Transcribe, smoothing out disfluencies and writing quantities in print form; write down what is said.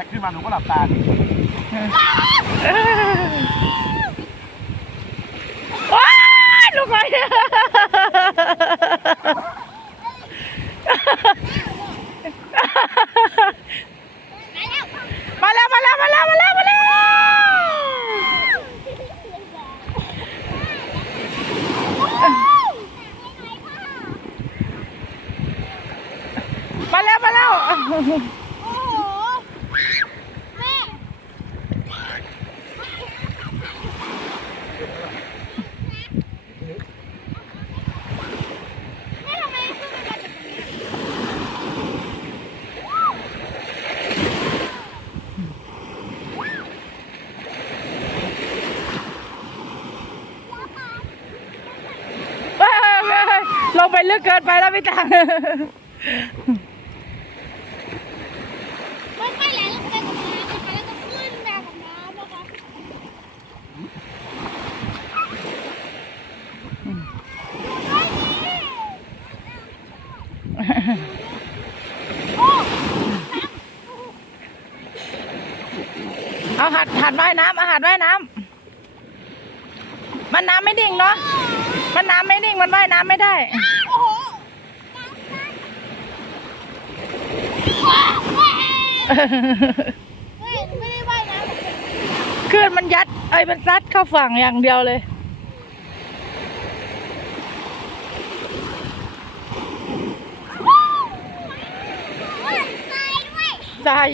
แต่ขึ้นมาหนูก็หลับตาดิว้ายลูกไงมาแล้วมาแล้วมาแล้วมาแล้วมาแล้วมาแล้วมาแล้วโอ้โหแม่แม่ทำไมขึ้นมาจากตรงนี้ลงไปลึกเกินไปแล้วพี่ตังไม่ค่อยแหลมลงไปกับน้ำนะคะแล้วก็ขึ้นมากับน้ำนะคะเอาหัดว่ายน้ำหัดว่ายน้ำมันน้ำไม่ดิ่งเนาะมันน้ำไม่ดิ่งมันว่ายน้ำไม่ได้โอ้โหไม่ได้ว่ายน้ำคลื่นมันยัดมันซัดเข้าฝั่งอย่างเดียวเลยทราย